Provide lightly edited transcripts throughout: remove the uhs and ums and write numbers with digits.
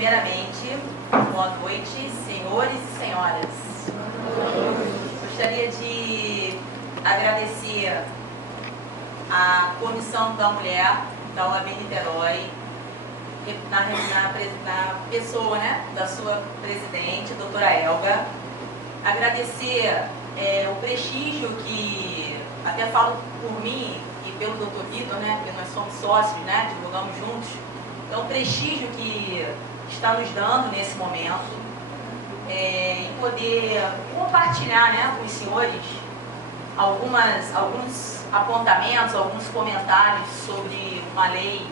Primeiramente, boa noite, senhores e senhoras. Gostaria de agradecer à Comissão da Mulher da UAB Niterói, na pessoa, né, da sua presidente, doutora Elga. Agradecer o prestígio que, até falo por mim e pelo doutor Vitor, né, porque nós somos sócios, né, divulgamos juntos, então o prestígio que está nos dando nesse momento, em poder compartilhar, né, com os senhores alguns apontamentos, alguns comentários sobre uma lei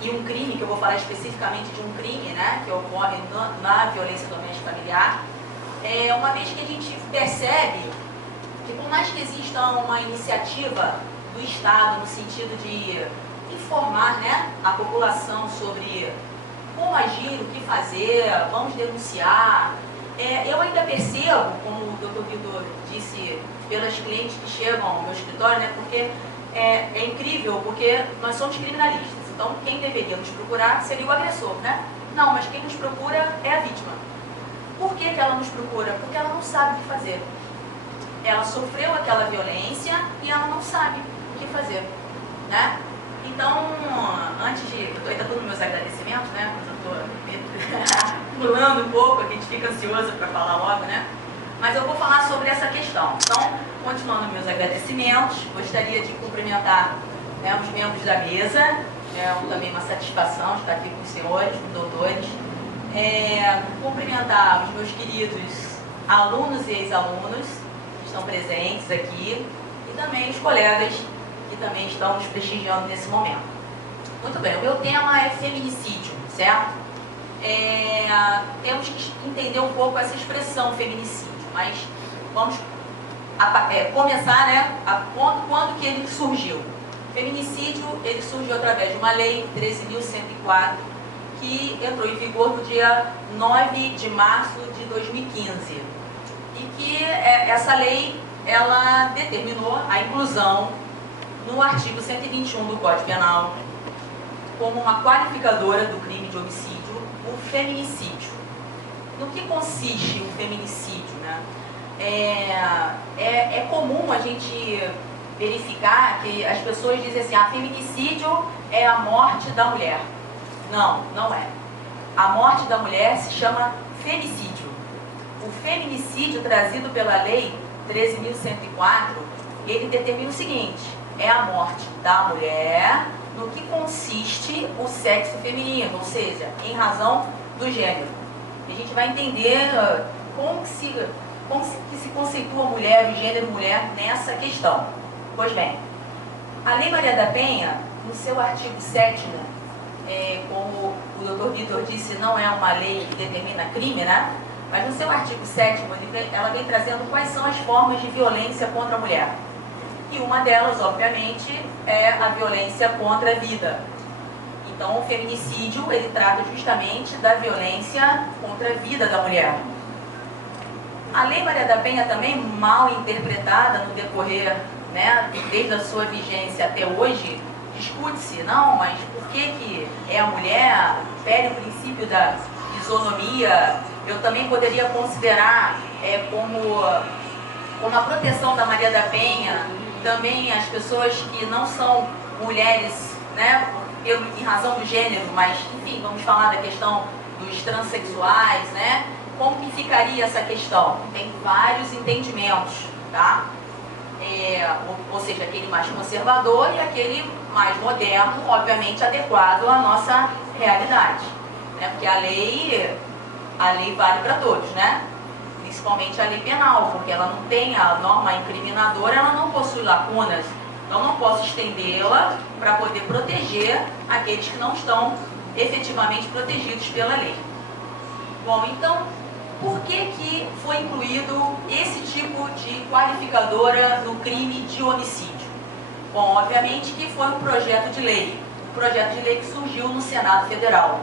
e um crime, que eu vou falar especificamente de um crime, né, que ocorre na violência doméstica familiar, uma vez que a gente percebe que, por mais que exista uma iniciativa do Estado no sentido de informar, né, a população sobre como agir, o que fazer, vamos denunciar, eu ainda percebo, como o doutor Vitor disse, pelas clientes que chegam ao meu escritório, né, porque é incrível, porque nós somos criminalistas, então quem deveria nos procurar seria o agressor, né? Não, mas quem nos procura é a vítima. Por que que ela nos procura? Porque ela não sabe o que fazer. Ela sofreu aquela violência e ela não sabe o que fazer, né? Então, antes de... Eu estou ainda nos meus agradecimentos, né? Mas eu estou pulando um pouco, a gente fica ansioso para falar logo, né? Mas eu vou falar sobre essa questão. Então, continuando meus agradecimentos, gostaria de cumprimentar, né, os membros da mesa. Também uma satisfação estar aqui com os senhores, com os doutores. Cumprimentar os meus queridos alunos e ex-alunos que estão presentes aqui e também os colegas que também estão nos prestigiando nesse momento. Muito bem, o meu tema é feminicídio, certo? Temos que entender um pouco essa expressão feminicídio, mas vamos começar, né, quando que ele surgiu. Feminicídio, ele surgiu através de uma lei 13.104, que entrou em vigor no dia 9 de março de 2015. E que essa lei, ela determinou a inclusão no artigo 121 do Código Penal, como uma qualificadora do crime de homicídio, o feminicídio. No que consiste o feminicídio, né? É comum a gente verificar que as pessoas dizem assim, feminicídio é a morte da mulher. Não, não é. A morte da mulher se chama femicídio. O feminicídio trazido pela lei 13.104, ele determina o seguinte, é a morte da mulher no que consiste o sexo feminino, ou seja, em razão do gênero. E a gente vai entender como que se conceitua a mulher, o gênero mulher nessa questão. Pois bem, a Lei Maria da Penha, no seu artigo 7º, como o doutor Vitor disse, não é uma lei que determina crime, né? Mas no seu artigo 7º, ela vem trazendo quais são as formas de violência contra a mulher. E uma delas, obviamente, é a violência contra a vida. Então, o feminicídio, ele trata justamente da violência contra a vida da mulher. A Lei Maria da Penha também, mal interpretada no decorrer, né, desde a sua vigência até hoje, discute-se, não, mas por que é a mulher, fere o princípio da isonomia? Eu também poderia considerar como a proteção da Maria da Penha, também as pessoas que não são mulheres, né, em razão do gênero, mas, enfim, vamos falar da questão dos transexuais, né? Como que ficaria essa questão? Tem vários entendimentos, tá? Ou seja, aquele mais conservador e aquele mais moderno, obviamente adequado à nossa realidade, né? Porque a lei vale para todos, né? Principalmente a lei penal, porque ela não tem a norma incriminadora, ela não possui lacunas, então não posso estendê-la para poder proteger aqueles que não estão efetivamente protegidos pela lei. Bom, então, por que foi incluído esse tipo de qualificadora no crime de homicídio? Bom, obviamente que foi um projeto de lei que surgiu no Senado Federal.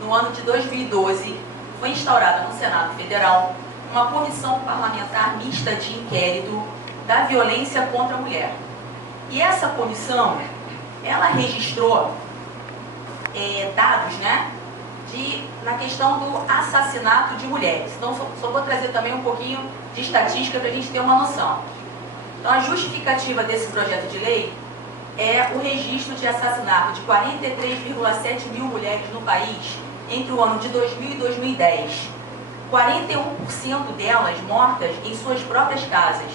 No ano de 2012, foi instaurada no Senado Federal uma comissão parlamentar mista de inquérito da violência contra a mulher. E essa comissão, ela registrou dados, né, de na questão do assassinato de mulheres. Então, só vou trazer também um pouquinho de estatística para a gente ter uma noção. Então, a justificativa desse projeto de lei é o registro de assassinato de 43,7 mil mulheres no país entre o ano de 2000 e 2010. 41% delas mortas em suas próprias casas,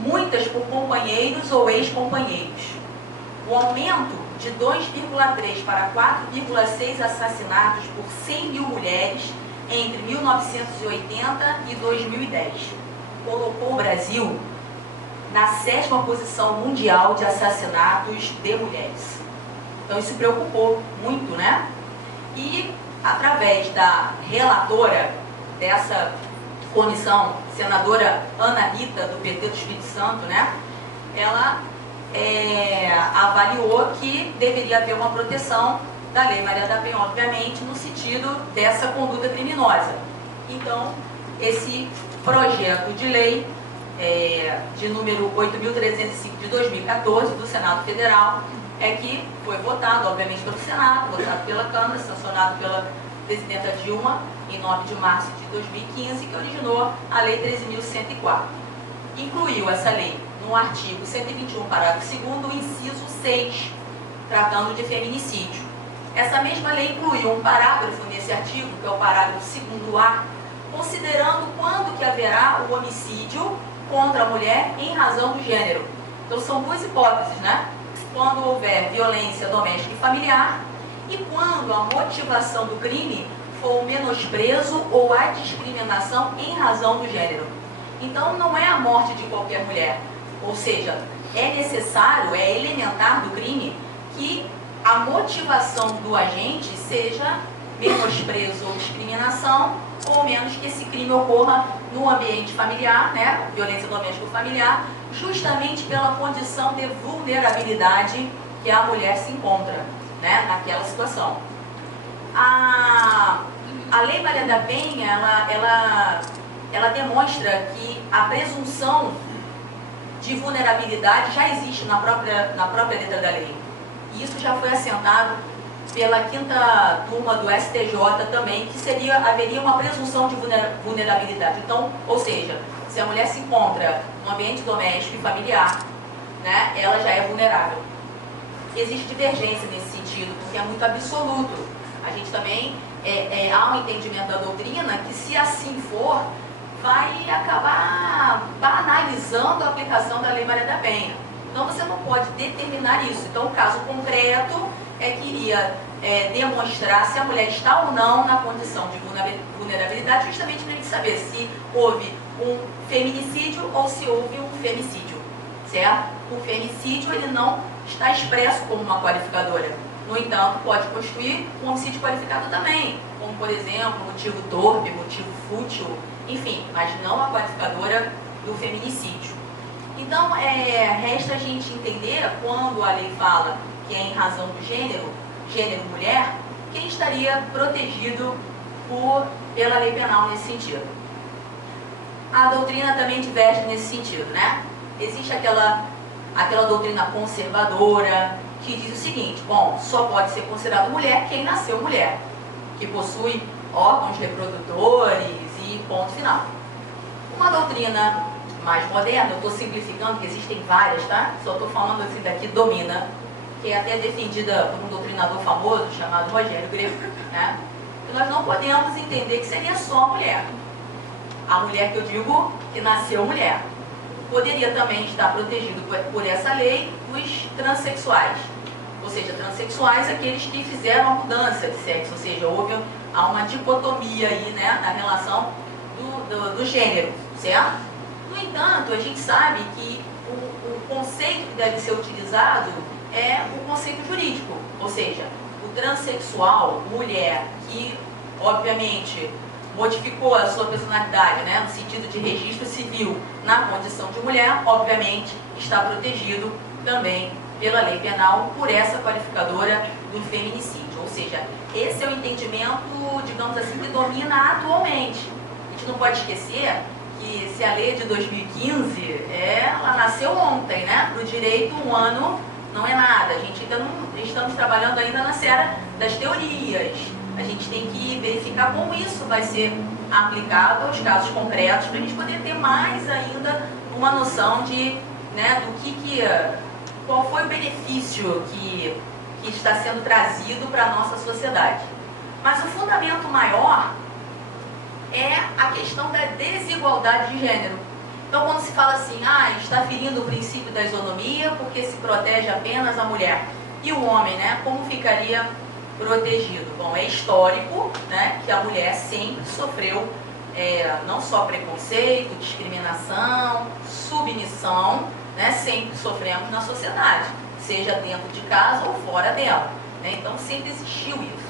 muitas por companheiros ou ex-companheiros. O aumento de 2,3 para 4,6 assassinatos por 100 mil mulheres entre 1980 e 2010 colocou o Brasil na 7ª posição mundial de assassinatos de mulheres. Então isso preocupou muito, né? E através da relatora dessa comissão, senadora Ana Rita, do PT do Espírito Santo, né? Ela avaliou que deveria haver uma proteção da Lei Maria da Penha, obviamente, no sentido dessa conduta criminosa. Então, esse projeto de lei de número 8.305 de 2014 do Senado Federal que foi votado, obviamente, pelo Senado, votado pela Câmara, sancionado pela presidenta Dilma em 9 de março de 2015, que originou a Lei 13.104. Incluiu essa lei no artigo 121, parágrafo 2º, o inciso 6, tratando de feminicídio. Essa mesma lei incluiu um parágrafo nesse artigo, que é o parágrafo 2º-A, considerando quando que haverá o homicídio contra a mulher em razão do gênero. Então são duas hipóteses, né? Quando houver violência doméstica e familiar e quando a motivação do crime for o menosprezo ou a discriminação em razão do gênero. Então não é a morte de qualquer mulher, ou seja, é necessário, é elementar do crime que a motivação do agente seja menosprezo ou discriminação, ou menos que esse crime ocorra no ambiente familiar, né, violência doméstica ou familiar, justamente pela condição de vulnerabilidade que a mulher se encontra, né, naquela situação. A Lei Maria da Penha, ela demonstra que a presunção de vulnerabilidade já existe na própria letra da lei. E isso já foi assentado pela 5ª turma do STJ também, que haveria uma presunção de vulnerabilidade. Então, ou seja, se a mulher se encontra no ambiente doméstico e familiar, né, ela já é vulnerável. Existe divergência nesse sentido, porque é muito absoluto. A gente também há um entendimento da doutrina que, se assim for, vai acabar banalizando a aplicação da Lei Maria da Penha. Então você não pode determinar isso. Então o caso concreto que iria demonstrar se a mulher está ou não na condição de vulnerabilidade, justamente para a gente saber se houve um feminicídio ou se houve um femicídio, certo? O femicídio, ele não está expresso como uma qualificadora. No entanto, pode constituir um homicídio qualificado também, como, por exemplo, motivo torpe, motivo fútil, enfim, mas não a qualificadora do feminicídio. Então, resta a gente entender, quando a lei fala que é em razão do gênero mulher, quem estaria protegido pela lei penal nesse sentido. A doutrina também diverge nesse sentido, né? Existe aquela doutrina conservadora que diz o seguinte: bom, só pode ser considerado mulher quem nasceu mulher, que possui órgãos reprodutores e ponto final. Uma doutrina mais moderna, eu estou simplificando, que existem várias, tá? Só estou falando assim daqui, domina, que é até defendida por um doutrinador famoso chamado Rogério Greco, né? E nós não podemos entender que seria só a mulher. A mulher que eu digo que nasceu mulher. Poderia também estar protegido por essa lei os transexuais. Ou seja, transexuais, aqueles que fizeram a mudança de sexo, ou seja, há uma dicotomia aí, né, na relação do gênero, certo? No entanto, a gente sabe que o conceito que deve ser utilizado é o conceito jurídico, ou seja, o transexual, mulher, que obviamente modificou a sua personalidade, né, no sentido de registro civil na condição de mulher, obviamente está protegido também pela lei penal por essa qualificadora do feminicídio. Ou seja, esse é o entendimento, digamos assim, que domina atualmente. A gente não pode esquecer que se a lei de 2015, ela nasceu ontem, né? Para o direito, um ano não é nada. A gente ainda não estamos trabalhando ainda na seara das teorias. A gente gente tem que verificar como isso vai ser aplicado aos casos concretos para a gente poder ter mais ainda uma noção de, né, qual foi o benefício que está sendo trazido para a nossa sociedade. Mas o fundamento maior é a questão da desigualdade de gênero. Então, quando se fala assim, está ferindo o princípio da isonomia porque se protege apenas a mulher e o homem, né, como ficaria protegido? Bom, é histórico, né, que a mulher sempre sofreu não só preconceito, discriminação, submissão, né, sempre sofremos na sociedade, seja dentro de casa ou fora dela, né? Então sempre existiu isso.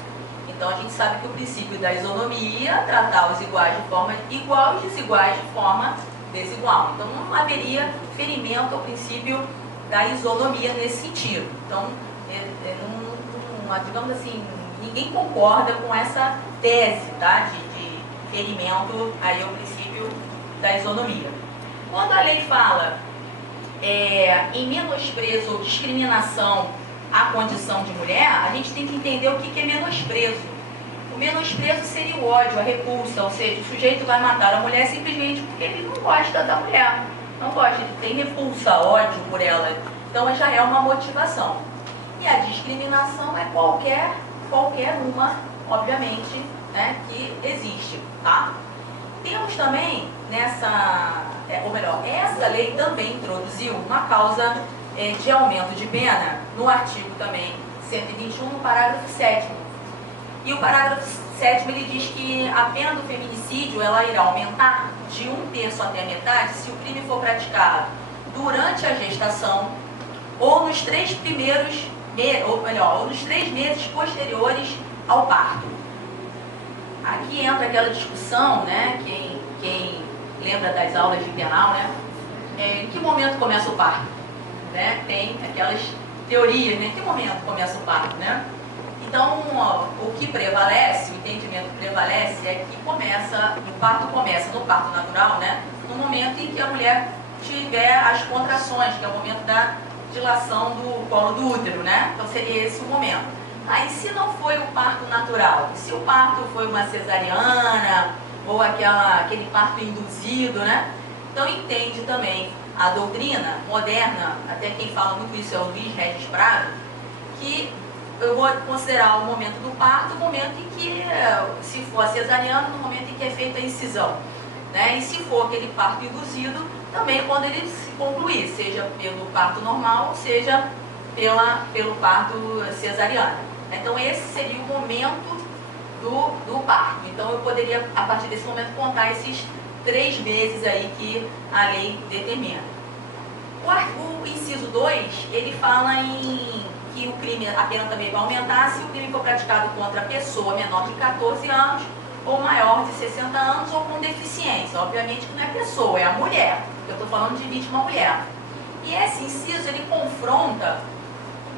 Então a gente sabe que o princípio da isonomia, tratar os iguais de forma igual e os desiguais de forma desigual. Então não haveria ferimento ao princípio da isonomia nesse sentido. Então, digamos assim, ninguém concorda com essa tese, tá, de ferimento aí ao princípio da isonomia. Quando a lei fala em menosprezo ou discriminação à condição de mulher, a gente tem que entender o que é menosprezo. O menosprezo seria o ódio, a repulsa, ou seja, o sujeito vai matar a mulher simplesmente porque ele não gosta da mulher, não gosta, ele tem repulsa, ódio por ela, então já é uma motivação. E a discriminação é qualquer uma, obviamente, né, que existe, tá? Temos também essa lei também introduziu uma causa de aumento de pena no artigo também 121, no parágrafo 7º. E o parágrafo 7º ele diz que a pena do feminicídio ela irá aumentar de 1/3 até a metade se o crime for praticado durante a gestação ou nos 3 primeiros ou nos 3 meses posteriores ao parto. Aqui entra aquela discussão, né? Quem lembra das aulas de penal, né? Em que momento começa o parto? Né? Tem aquelas teorias, né? Em que momento começa o parto, né? Então, o que prevalece, o entendimento que prevalece é que o parto começa no parto natural, né? No momento em que a mulher tiver as contrações, que é o momento da dilação do colo do útero, né? Então seria esse o momento. Aí se não foi o parto natural, se o parto foi uma cesariana ou aquele parto induzido, né? Então entende também a doutrina moderna, até quem fala muito isso é o Luiz Regis Prado, que eu vou considerar o momento do parto, o momento em que, se for a cesariana, no momento em que é feita a incisão, né? E se for aquele parto induzido, também quando ele se concluir, seja pelo parto normal, seja pelo parto cesariano. Então esse seria o momento do parto. Então eu poderia, a partir desse momento, contar esses 3 meses aí que a lei determina. O inciso 2, ele fala que o crime, a pena também vai aumentar se o crime for praticado contra a pessoa menor de 14 anos ou maior de 60 anos ou com deficiência. Obviamente que não é pessoa, é a mulher. Eu estou falando de vítima mulher. E esse inciso, ele confronta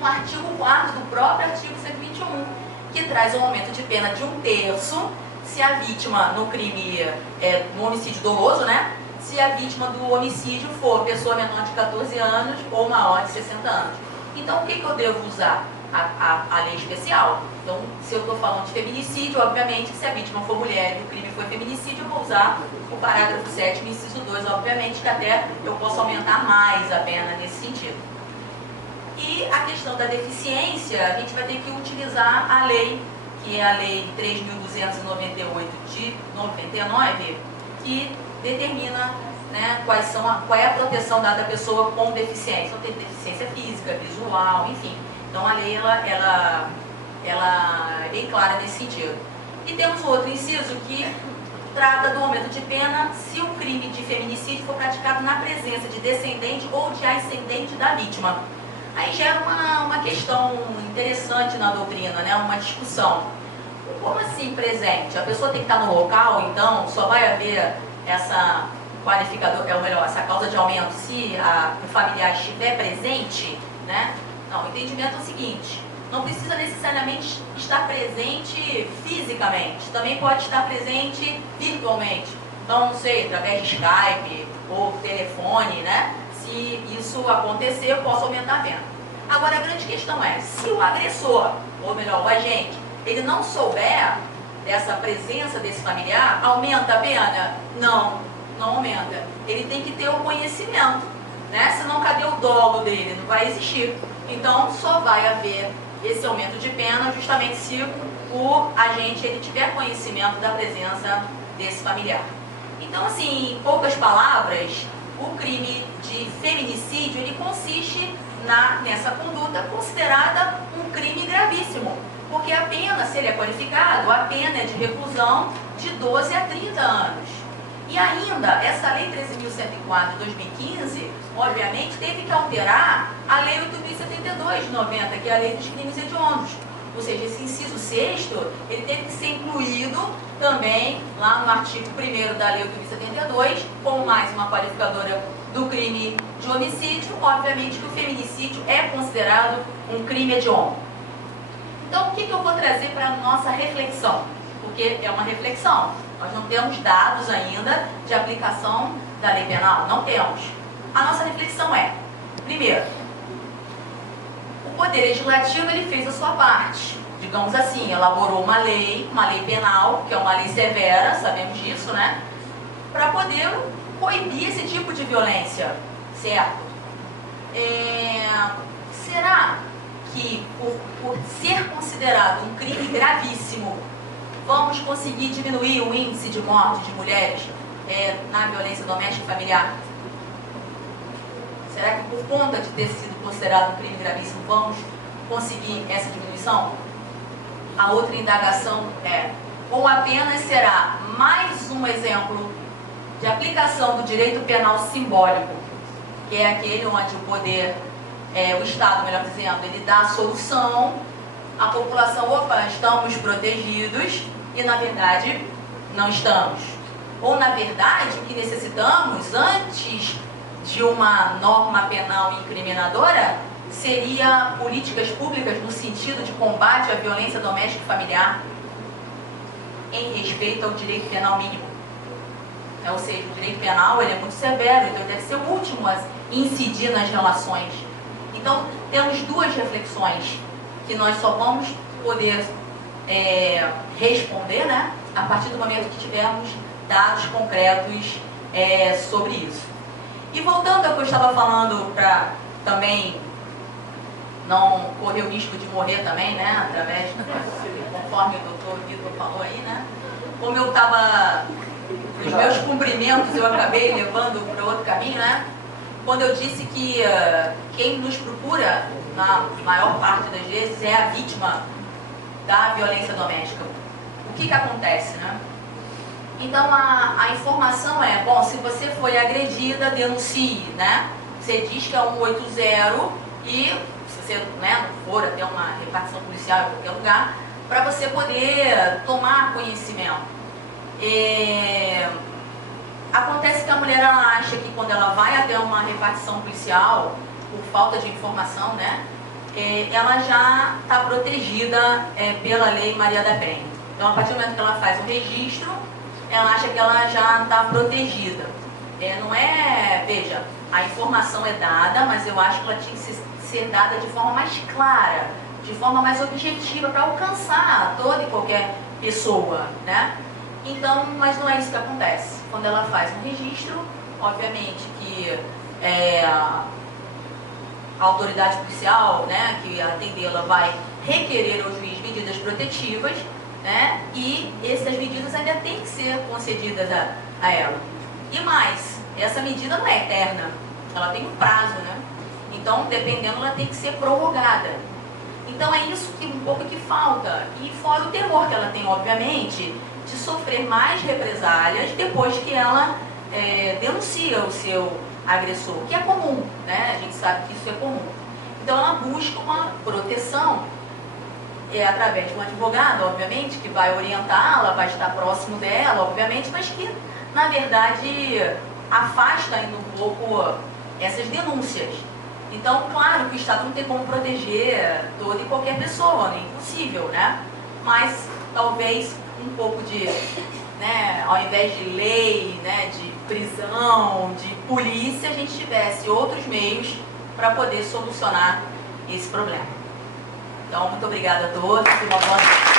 o artigo 4º do próprio artigo 121, que traz um aumento de pena de 1/3 se a vítima no crime, no homicídio doloso, né? Se a vítima do homicídio for pessoa menor de 14 anos ou maior de 60 anos. Então, o que eu devo usar? A lei especial. Então, se eu estou falando de feminicídio, obviamente, se a vítima for mulher e o crime foi feminicídio, eu vou usar o parágrafo 7º, inciso 2, obviamente, que até eu posso aumentar mais a pena nesse sentido. E a questão da deficiência, a gente vai ter que utilizar a lei, que é a lei 3.298 de 99, que determina, né, qual é a proteção dada à pessoa com deficiência. Então, tem deficiência física, visual, enfim. Então, a lei, ela é bem clara nesse sentido. E temos outro inciso que trata do aumento de pena se o crime de feminicídio for praticado na presença de descendente ou de ascendente da vítima. Aí gera uma questão interessante na doutrina, né? Uma discussão. Como assim presente? A pessoa tem que estar no local, então só vai haver essa essa causa de aumento se o familiar estiver presente, né? Não, o entendimento é o seguinte: não precisa necessariamente estar presente fisicamente, também pode estar presente virtualmente. Então, não sei, através de Skype ou telefone, né? Se isso acontecer, eu posso aumentar a pena. Agora, a grande questão é, se o agressor, ou melhor, o agente, ele não souber, dessa presença desse familiar, aumenta a pena? Não, não aumenta. Ele tem que ter o conhecimento, né? Senão cadê o dolo dele? Não vai existir. Então só vai haver esse aumento de pena justamente se o agente ele tiver conhecimento da presença desse familiar. Então, assim, em poucas palavras, o crime de feminicídio ele consiste nessa conduta considerada um crime gravíssimo, porque a pena, se ele é qualificado, a pena é de reclusão de 12 a 30 anos. E ainda, essa Lei 13.104 de 2015, obviamente, teve que alterar a Lei 8.072 de 90, que é a Lei dos Crimes Hediondos. Ou seja, esse inciso 6º, ele teve que ser incluído também lá no artigo 1º da Lei 8.072, como mais uma qualificadora do crime de homicídio. Obviamente que o feminicídio é considerado um crime hediondo. Então, o que eu vou trazer para a nossa reflexão? Porque é uma reflexão. Nós não temos dados ainda de aplicação da lei penal, não temos. A nossa reflexão é, primeiro, o Poder Legislativo ele fez a sua parte. Digamos assim, elaborou uma lei penal, que é uma lei severa, sabemos disso, né? Para poder coibir esse tipo de violência, certo? Será que, por ser considerado um crime gravíssimo, vamos conseguir diminuir o índice de morte de mulheres na violência doméstica e familiar? Será que por conta de ter sido considerado um crime gravíssimo, vamos conseguir essa diminuição? A outra indagação é, ou apenas será mais um exemplo de aplicação do direito penal simbólico, que é aquele onde o poder, o Estado, melhor dizendo, ele dá a solução, a população, opa, estamos protegidos, e na verdade não estamos. Ou na verdade o que necessitamos antes de uma norma penal incriminadora seria políticas públicas no sentido de combate à violência doméstica e familiar em respeito ao direito penal mínimo. Ou seja, o direito penal ele é muito severo, então deve ser o último a incidir nas relações. Então temos duas reflexões que nós só vamos poder responder, né, a partir do momento que tivermos dados concretos sobre isso. E voltando ao que eu estava falando, para também não correr o risco de morrer também, né, através, conforme o doutor Vitor falou aí, né, como eu estava, nos meus cumprimentos eu acabei levando para outro caminho, né, quando eu disse que quem nos procura, na maior parte das vezes, é a vítima da violência doméstica. O que acontece, né? Então, a informação é, bom, se você foi agredida, denuncie, né? Você diz que é 180 e, se você não for até uma repartição policial em qualquer lugar, para você poder tomar conhecimento. Acontece que a mulher ela acha que quando ela vai até uma repartição policial, por falta de informação, né? Ela já está protegida pela Lei Maria da Penha. Então, a partir do momento que ela faz o registro, ela acha que ela já está protegida. Não é, veja, a informação é dada, mas eu acho que ela tinha que ser dada de forma mais clara, de forma mais objetiva, para alcançar toda e qualquer pessoa, né? Então, mas não é isso que acontece. Quando ela faz um registro, obviamente que a autoridade policial, né, que atendê-la vai requerer ao juiz medidas protetivas, né, e essas medidas ainda têm que ser concedidas a ela. E mais, essa medida não é eterna, ela tem um prazo, né? Então, dependendo, ela tem que ser prorrogada. Então, é isso que um pouco que falta. E fora o temor que ela tem, obviamente, de sofrer mais represálias depois que ela denuncia o seu agressor, que é comum, né? A gente sabe que isso é comum. Então ela busca uma proteção através de um advogado, obviamente, que vai orientá-la, vai estar próximo dela, obviamente, mas que, na verdade, afasta ainda um pouco essas denúncias. Então, claro que o Estado não tem como proteger toda e qualquer pessoa, é impossível, né? Mas talvez um pouco de, né, ao invés de lei, né, de prisão, de polícia, a gente tivesse outros meios para poder solucionar esse problema. Então, muito obrigada a todos e uma boa noite.